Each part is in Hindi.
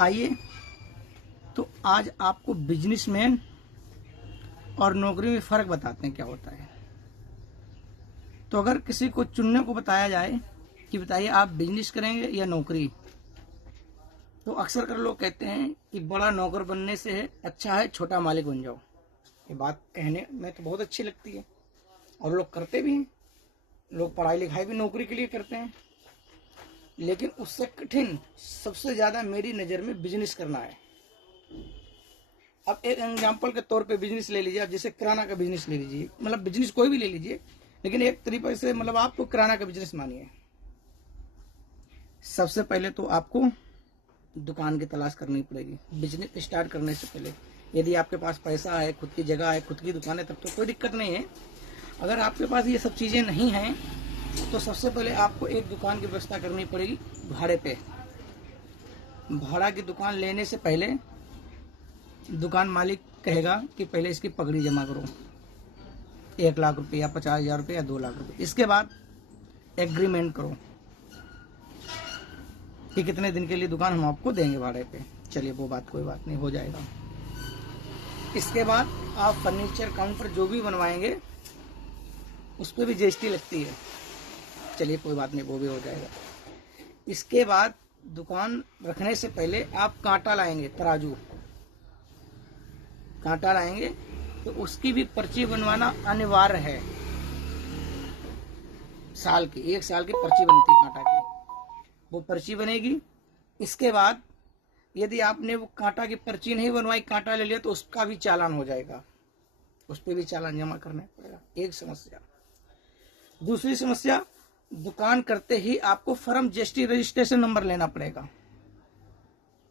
आइए तो आज आपको बिजनेसमैन और नौकरी में फ़र्क बताते हैं क्या होता है। तो अगर किसी को चुनने को बताया जाए कि बताइए आप बिजनेस करेंगे या नौकरी, तो अक्सर कर लोग कहते हैं कि बड़ा नौकर बनने से अच्छा है छोटा मालिक बन जाओ। ये बात कहने में तो बहुत अच्छी लगती है और लोग करते भी हैं। लोग पढ़ाई लिखाई भी नौकरी के लिए करते हैं, लेकिन उससे कठिन सबसे ज़्यादा मेरी नज़र में बिजनेस करना है। अब एक एग्जांपल के तौर पे बिजनेस ले लीजिए, आप जैसे किराना का बिजनेस ले लीजिए, मतलब बिजनेस कोई भी ले लीजिए, लेकिन एक तरीके से मतलब आपको किराना का बिजनेस मानिए। सबसे पहले तो आपको दुकान की तलाश करनी पड़ेगी बिजनेस स्टार्ट करने से पहले। यदि आपके पास पैसा है, खुद की जगह है, खुद की दुकान है, तब तो कोई दिक्कत नहीं है। अगर आपके पास ये सब चीज़ें नहीं हैं तो सबसे पहले आपको एक दुकान की व्यवस्था करनी पड़ेगी भाड़े पे। भाड़ा की दुकान लेने से पहले दुकान मालिक कहेगा कि पहले इसकी पगड़ी जमा करो, 1 लाख रुपये या 50,000 रुपये या 2 लाख रुपये। इसके बाद एग्रीमेंट करो कि कितने दिन के लिए दुकान हम आपको देंगे भाड़े पे। चलिए वो बात कोई बात नहीं, हो जाएगा। इसके बाद आप फर्नीचर काउंटर जो भी बनवाएंगे उस पर भी जीएसटी लगती है। चलिए कोई बात नहीं, वो भी हो जाएगा। इसके बाद दुकान रखने से पहले आप कांटा लाएंगे, तराजू कांटा लाएंगे, तो उसकी भी पर्ची बनवाना अनिवार्य है। साल की 1 साल की पर्ची बनती है कांटा की, वो पर्ची बनेगी। इसके बाद यदि आपने वो कांटा की पर्ची नहीं बनवाई, कांटा ले लिया, तो उसका भी चालान हो जाएगा, उस पर भी चालान जमा करना पड़ेगा। एक समस्या। दूसरी समस्या, दुकान करते ही आपको फर्म जीएसटी रजिस्ट्रेशन नंबर लेना पड़ेगा।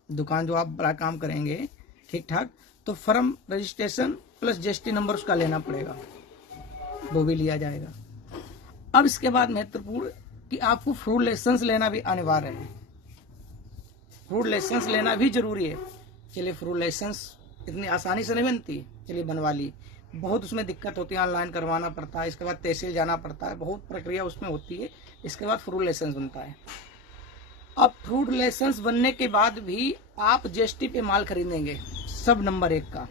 दुकान जो आप बड़ा काम करेंगे ठीक ठाक, तो firm registration plus GST number उसका लेना पड़ेगा, वो भी लिया जाएगा। अब इसके बाद महत्वपूर्ण कि आपको फूड लाइसेंस लेना भी अनिवार्य है। फूड लाइसेंस लेना भी जरूरी है। चलिए फूड लाइसेंस इतनी आसानी से नहीं बनती, चलिए बनवा ली। बहुत उसमें दिक्कत होती है, ऑनलाइन करवाना पड़ता है, इसके बाद तहसील जाना पड़ता है, बहुत प्रक्रिया उसमें होती है। इसके बाद फूड लाइसेंस बनता है। अब फूड लाइसेंस बनने के बाद भी आप जीएसटी पे माल खरीदेंगे, सब नंबर 1 का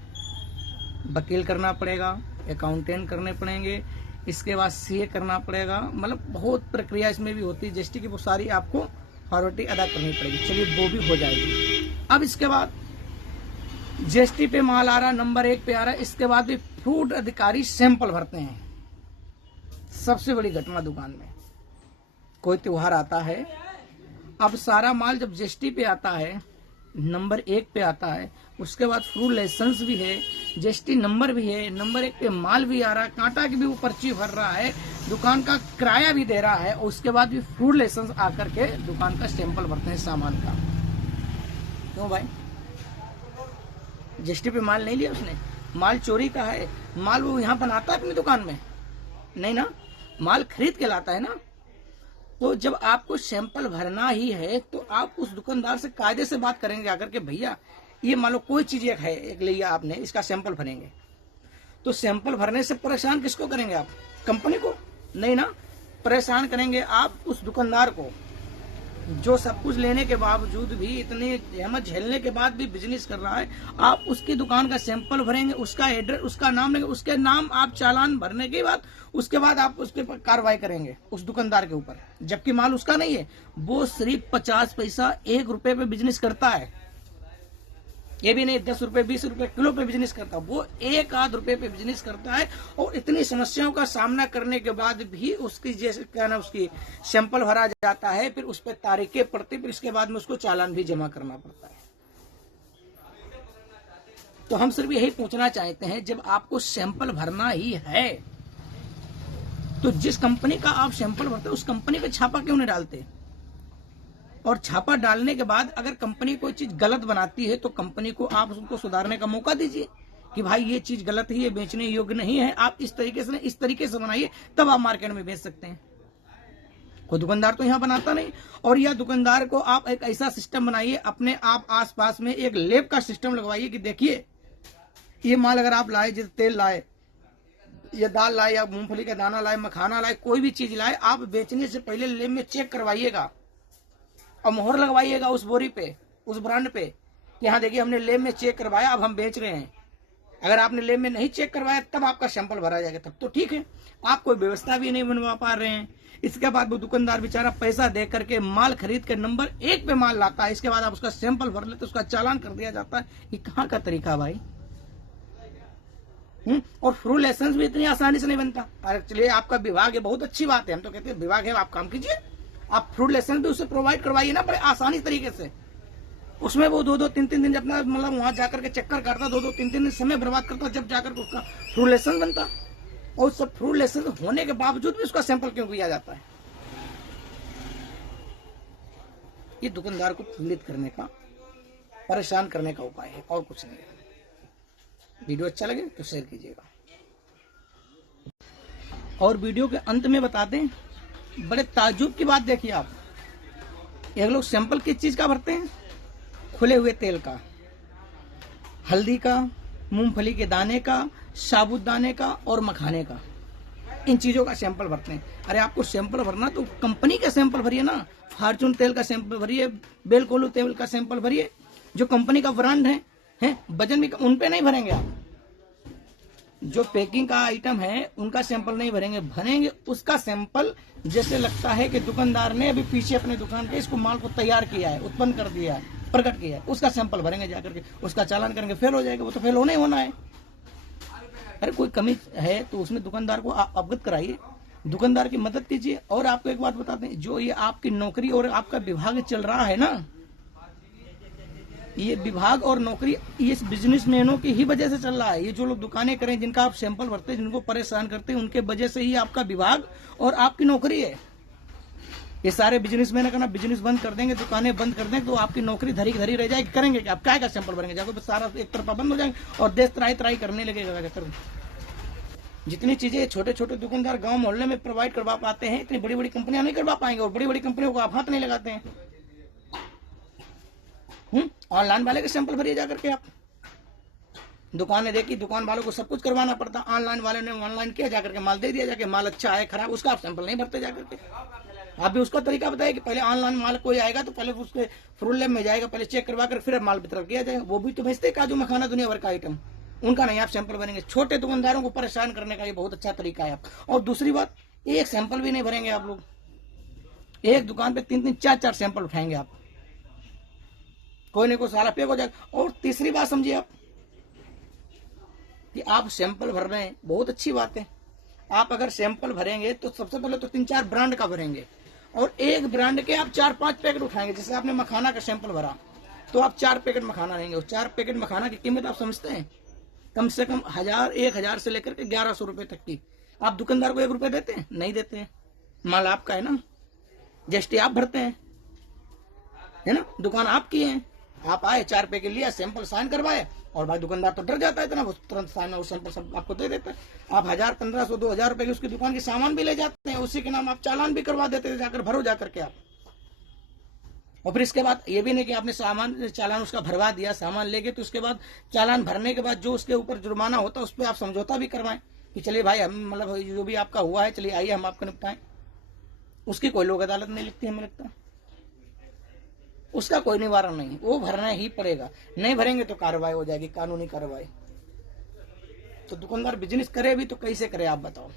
वकील करना पड़ेगा, अकाउंटेंट करने पड़ेंगे, इसके बाद सीए करना पड़ेगा। मतलब बहुत प्रक्रिया इसमें भी होती है जीएसटी की, वो सारी आपको फॉर्मेलिटी अदा करनी पड़ेगी। चलिए वो भी हो जाएगी। अब इसके बाद जीएसटी पे माल आ रहा, नंबर 1 पे आ रहा है, इसके बाद भी फूड अधिकारी सैंपल भरते हैं। सबसे बड़ी घटना दुकान में, कोई त्योहार आता है, अब सारा माल जब जीएसटी पे आता है, नंबर 1 पे आता है, उसके बाद फूड लाइसेंस भी है, जीएसटी नंबर भी है, नंबर 1 पे माल भी आ रहा है, कांटा की भी वो पर्ची भर रहा है, दुकान का किराया भी दे रहा है, और उसके बाद भी फूड लाइसेंस आकर के दुकान का सैंपल भरते हैं सामान का। क्यों भाई? जीएसटी पे माल नहीं लिया उसने, माल चोरी का है, माल वो यहाँ बनाता है अपनी दुकान में नहीं ना, माल खरीद के लाता है ना। तो जब आपको सैंपल भरना ही है तो आप उस दुकानदार से कायदे से बात करेंगे आकर के, भैया ये मान लो कोई चीज एक लिया आपने, इसका सैंपल भरेंगे। तो सैंपल भरने से परेशान किसको करेंगे आप? कंपनी को नहीं ना, परेशान करेंगे आप उस दुकानदार को जो सब कुछ लेने के बावजूद भी, इतनी जहमत झेलने के बाद भी बिजनेस कर रहा है। आप उसकी दुकान का सैंपल भरेंगे, उसका एड्रेस, उसका नाम लेंगे, उसके नाम आप चालान भरने के बाद उसके बाद आप उसके पर कार्रवाई करेंगे उस दुकानदार के ऊपर, जबकि माल उसका नहीं है। वो सिर्फ 50 पैसा 1 रुपए पे बिजनेस करता है, ये भी नहीं 10 रुपए 20 रुपए किलो पे बिजनेस करता, वो 1 आध रुपए पे बिजनेस करता है। और इतनी समस्याओं का सामना करने के बाद भी उसकी जैसे क्या ना, उसकी सैंपल भरा जाता है, फिर उस पर तारीखें पड़ती, फिर इसके बाद में उसको चालान भी जमा करना पड़ता है। तो हम सिर्फ यही पूछना चाहते हैं, जब आपको सैंपल भरना ही है तो जिस कंपनी का आप सैंपल भरते उस कंपनी पे छापा क्यों नहीं डालते? और छापा डालने के बाद अगर कंपनी कोई चीज गलत बनाती है तो कंपनी को आप उसको सुधारने का मौका दीजिए कि भाई ये चीज गलत है, ये बेचने योग्य नहीं है, आप इस तरीके से बनाइए, तब आप मार्केट में बेच सकते हैं। कोई दुकानदार तो यहाँ बनाता नहीं। और यह दुकानदार को आप एक ऐसा सिस्टम बनाइए, अपने आप आसपास में एक लैब का सिस्टम लगवाइए कि देखिए ये माल अगर आप लाए, जैसे तेल लाए या दाल लाए या मूंगफली का दाना लाए, मखाना लाए, कोई भी चीज लाए, आप बेचने से पहले लैब में चेक करवाइएगा और मोहर लगवाइएगा उस बोरी पे, उस ब्रांड पे कि हाँ देखिए हमने लैब में चेक करवाया, अब हम बेच रहे हैं। अगर आपने लैब में नहीं चेक करवाया तब आपका सैंपल भरा जाएगा, तब तो ठीक है। आप कोई व्यवस्था भी नहीं बनवा पा रहे हैं। इसके बाद वो दुकानदार बेचारा पैसा दे करके माल खरीद के नंबर 1 पे माल लाता है, इसके बाद आप उसका सैंपल भर लेते, उसका चालान कर दिया जाता है। ये कहाँ का तरीका भाई? और फ्रूट लाइसेंस भी इतनी आसानी से नहीं बनता। चलिए आपका विभाग है, बहुत अच्छी बात है, हम तो कहते हैं विभाग है, आप काम कीजिए, आप फ्रूट लाइसेंस भी उससे प्रोवाइड करवाइए ना बड़े आसानी तरीके से। उसमें वो 2-2, 3-3 दिन अपना मतलब वहां जाकर के चक्कर काटता, 2-2, 3-3 दिन समय बर्बाद करता, जब जाकर के उसका फ्रूट लाइसेंस बनता। और सब फ्रूट लाइसेंस होने के बावजूद भी उसका सैंपल क्यों किया जाता है? ये दुकानदार को पीड़ित करने का, परेशान करने का उपाय है, और कुछ नहीं है। वीडियो अच्छा लगे तो शेयर कीजिएगा। और वीडियो के अंत में बता दें, बड़े ताज्जुब की बात देखिए आप, ये लोग सैंपल किस चीज का भरते हैं? खुले हुए तेल का, हल्दी का, मूंगफली के दाने का, साबुदाने का और मखाने का, इन चीजों का सैंपल भरते हैं। अरे आपको सैंपल भरना तो कंपनी का सैंपल भरिए ना, फॉर्चून तेल का सैंपल भरिए, बेलकोलू तेल का सैंपल भरिए, जो कंपनी का ब्रांड है, वजन भी उन पे नहीं भरेंगे आप। जो पैकिंग का आइटम है उनका सैंपल नहीं भरेंगे, भरेंगे उसका सैंपल जैसे लगता है कि दुकानदार ने अभी पीछे अपने दुकान के इसको माल को तैयार किया है, उत्पन्न कर दिया है, प्रकट किया है, उसका सैंपल भरेंगे जाकर के, उसका चालान करेंगे, फेल हो जाएगा। वो तो फेल होना ही होना है। अरे कोई कमी है तो उसमें दुकानदार को अवगत कराइए, दुकानदार की मदद कीजिए। और आपको एक बात बताते हैं, जो ये आपकी नौकरी और आपका विभाग चल रहा है ना, ये विभाग और नौकरी इस बिजनेसमैनों की ही वजह से चल रहा है। ये जो लोग दुकानें करें, जिनका आप सैंपल भरते हैं, जिनको परेशान करते हैं, उनके वजह से ही आपका विभाग और आपकी नौकरी है। ये सारे बिजनेसमैन अगर बिजनेस बंद कर देंगे, दुकानें बंद कर देंगे, तो आपकी नौकरी धरी धरी रह जाएगी। करेंगे क्या? आप क्या का सैंपल भरेंगे? जाकर सारा एक तरफा बंद हो जाएंगे और देश त्राही त्राही करने लगेगा। जाकर जितनी चीजें छोटे छोटे दुकानदार गांव मोहल्ले में प्रोवाइड करवा पाते हैं, इतनी बड़ी बड़ी कंपनियां नहीं करवा पाएंगे। और बड़ी बड़ी कंपनियों को आप हाथ नहीं लगाते हैं। ऑनलाइन वाले के सैंपल भरिए जाकर के आप। दुकानें देखी, दुकान वालों को सब कुछ करवाना पड़ता, ऑनलाइन वाले ने ऑनलाइन किया, जाकर के माल दे दिया, जाके माल अच्छा है खराब, उसका आप सैंपल नहीं भरते जाकर के। आप भी उसका तरीका बताइए कि पहले ऑनलाइन माल कोई आएगा तो पहले उसके फ्रूट लैब में जाएगा, पहले चेक करवा कर फिर माल वितरण किया जाएगा। वो भी तो बेचते काजू मखाना दुनिया भर का आइटम, उनका नहीं आप सैंपल भरेंगे। छोटे दुकानदारों को परेशान करने का ये बहुत अच्छा तरीका है आप। और दूसरी बात, एक सैंपल भी नहीं भरेंगे आप लोग, एक दुकान पे 3-3, 4-4 सैंपल उठाएंगे आप, कोई नहीं कोई सारा पेक हो जाएगा। और तीसरी बात समझिए आप, कि आप सैंपल भर रहे हैं, बहुत अच्छी बात है। आप अगर सैंपल भरेंगे तो सबसे पहले तो 3-4 ब्रांड का भरेंगे, और एक ब्रांड के आप 4-5 पैकेट उठाएंगे। जैसे आपने मखाना का सैंपल भरा तो आप 4 पैकेट मखाना लेंगे। और 4 पैकेट मखाना की कीमत आप समझते हैं, कम से कम 1000 से लेकर के 1100 रुपए तक की। आप दुकानदार को 1 रुपए देते हैं? नहीं देते हैं। माल आपका है ना, जीएसटी आप भरते हैं, है ना, दुकान आपकी है। आप आए, 4 पैकेट लिया, सैंपल साइन करवाए, और भाई दुकानदार तो डर जाता है इतना, वो तुरंत साइन और सैंपल सब आपको दे देता है। आप 1000, 1500, 2000 रुपए की उसकी दुकान की सामान भी ले जाते हैं, उसी के नाम आप चालान भी करवा देते हैं, जाकर भरो जाकर के आप। और फिर इसके बाद ये भी नहीं कि आपने सामान चालान उसका भरवा दिया, सामान लेके, तो उसके बाद चालान भरने के बाद जो उसके ऊपर जुर्माना होता है उस पर आप समझौता भी करवाएं कि चलिए भाई हम मतलब जो भी आपका हुआ है, चलिए आइए हम आपको निपटाएं। उसकी कोई लोक अदालत नहीं लिखती, हमें लगता है उसका कोई निवारण नहीं, वो भरना ही पड़ेगा। नहीं भरेंगे तो कार्रवाई हो जाएगी, कानूनी कार्रवाई। तो दुकानदार बिजनेस करे भी तो कैसे करे आप बताओ?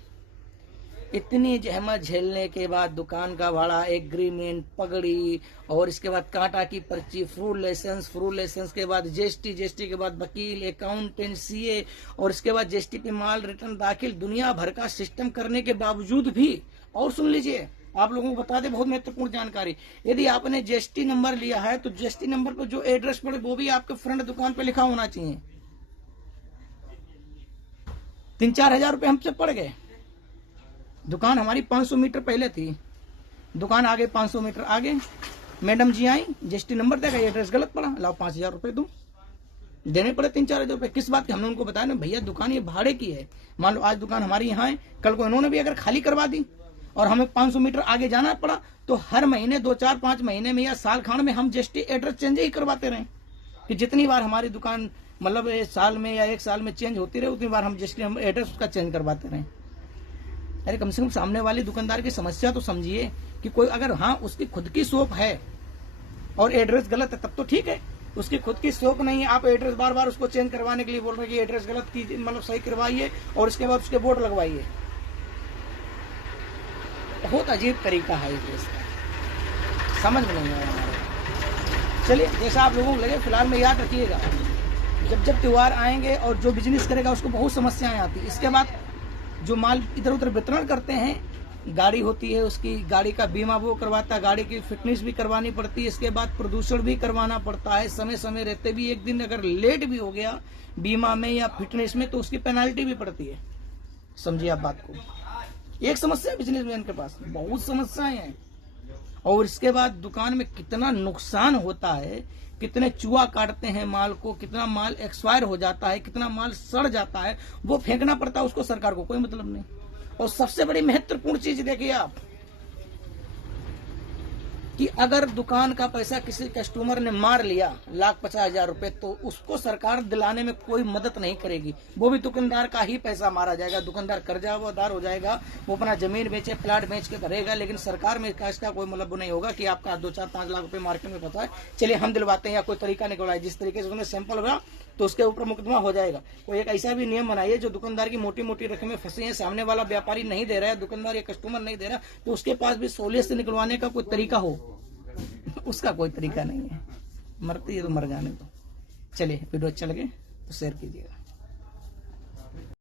इतनी जहमत झेलने के बाद दुकान का भाड़ा, एग्रीमेंट, पगड़ी, और इसके बाद कांटा की पर्ची, फ्रूट लाइसेंस के बाद जीएसटी के बाद वकील, अकाउंटेंट, सीए, और इसके बाद जीएसटी पे माल रिटर्न दाखिल, दुनिया भर का सिस्टम करने के बावजूद भी। और सुन लीजिए, आप लोगों को बता दें बहुत महत्वपूर्ण जानकारी, यदि आपने जीएसटी नंबर लिया है तो जीएसटी नंबर पर जो एड्रेस पड़े वो भी आपके फ्रंट दुकान पे लिखा होना चाहिए। 3-4 हजार रुपए हमसे पड़ गए। दुकान हमारी 500 मीटर पहले थी, दुकान आगे 500 मीटर आगे, मैडम जी आई, जीएसटी नंबर देखा, एड्रेस गलत पड़ा, लाओ 5000 रुपए दूं, देने पड़े 3-4 हजार रुपए। किस बात के? हमने उनको बताया ना भैया दुकान ये भाड़े की है, मान लो आज दुकान हमारी यहाँ है, कल को इन्होंने भी अगर खाली करवा दी और हमें 500 मीटर आगे जाना पड़ा, तो हर महीने 2-4-5 महीने में या साल खांड में हम जीएसटी एड्रेस चेंज ही करवाते रहे, कि जितनी बार हमारी दुकान मतलब साल में या 1 साल में चेंज होती रहे, उतनी बार हम जीएसटी एड्रेस उसका चेंज करवाते रहे। अरे कम से कम सामने वाली दुकानदार की समस्या तो समझिए कि कोई अगर हाँ उसकी खुद की शॉप है और एड्रेस गलत है तब तो ठीक है, उसकी खुद की शौक नहीं है, आप एड्रेस बार बार उसको चेंज करवाने के लिए बोल रहे हैं कि एड्रेस गलत कीजिए, मतलब सही करवाइए और उसके बाद उसके बोर्ड लगवाइए। बहुत अजीब तरीका है इस देश का, समझ में नहीं आया हमारे। चलिए, जैसा आप लोगों को लगे, फिलहाल में याद रखिएगा, जब जब त्योहार आएंगे और जो बिजनेस करेगा उसको बहुत समस्याएं आती। इसके बाद जो माल इधर उधर वितरण करते हैं, गाड़ी होती है, उसकी गाड़ी का बीमा वो करवाता है, गाड़ी की फिटनेस भी करवानी पड़ती है, इसके बाद प्रदूषण भी करवाना पड़ता है, समय समय रहते भी एक दिन अगर लेट भी हो गया बीमा में या फिटनेस में तो उसकी पेनाल्टी भी पड़ती है। समझिए आप बात को। एक समस्या है बिजनेसमैन के पास, बहुत समस्याएं हैं। और इसके बाद दुकान में कितना नुकसान होता है, कितने चूहा काटते हैं माल को, कितना माल एक्सपायर हो जाता है, कितना माल सड़ जाता है, वो फेंकना पड़ता है उसको, सरकार को कोई मतलब नहीं। और सबसे बड़ी महत्वपूर्ण चीज देखिए आप, कि अगर दुकान का पैसा किसी कस्टमर ने मार लिया 1,50,000 रुपए, तो उसको सरकार दिलाने में कोई मदद नहीं करेगी, वो भी दुकानदार का ही पैसा मारा जाएगा। दुकानदार कर्जादार हो जाएगा, वो अपना जमीन बेचे, प्लाट बेच के भरेगा, लेकिन सरकार में इसका कोई मतलब नहीं होगा कि आपका 2, 4, 5 लाख रुपए मार्केट में फंसा है, चलिए हम दिलवाते हैं, या कोई तरीका निकला है। जिस तरीके से उन्हें सैंपल होगा तो उसके ऊपर मुकदमा हो जाएगा। कोई एक ऐसा भी नियम बनाइए जो दुकानदार की मोटी मोटी रकमें फंसी है, सामने वाला व्यापारी नहीं दे रहा है, दुकानदार या कस्टमर नहीं दे रहा, तो उसके पास भी सहूलियत से निकलवाने का कोई तरीका हो। उसका कोई तरीका नहीं है, मरती है तो मर जाने दो। चलिए, वीडियो अच्छा लगे तो शेयर कीजिएगा।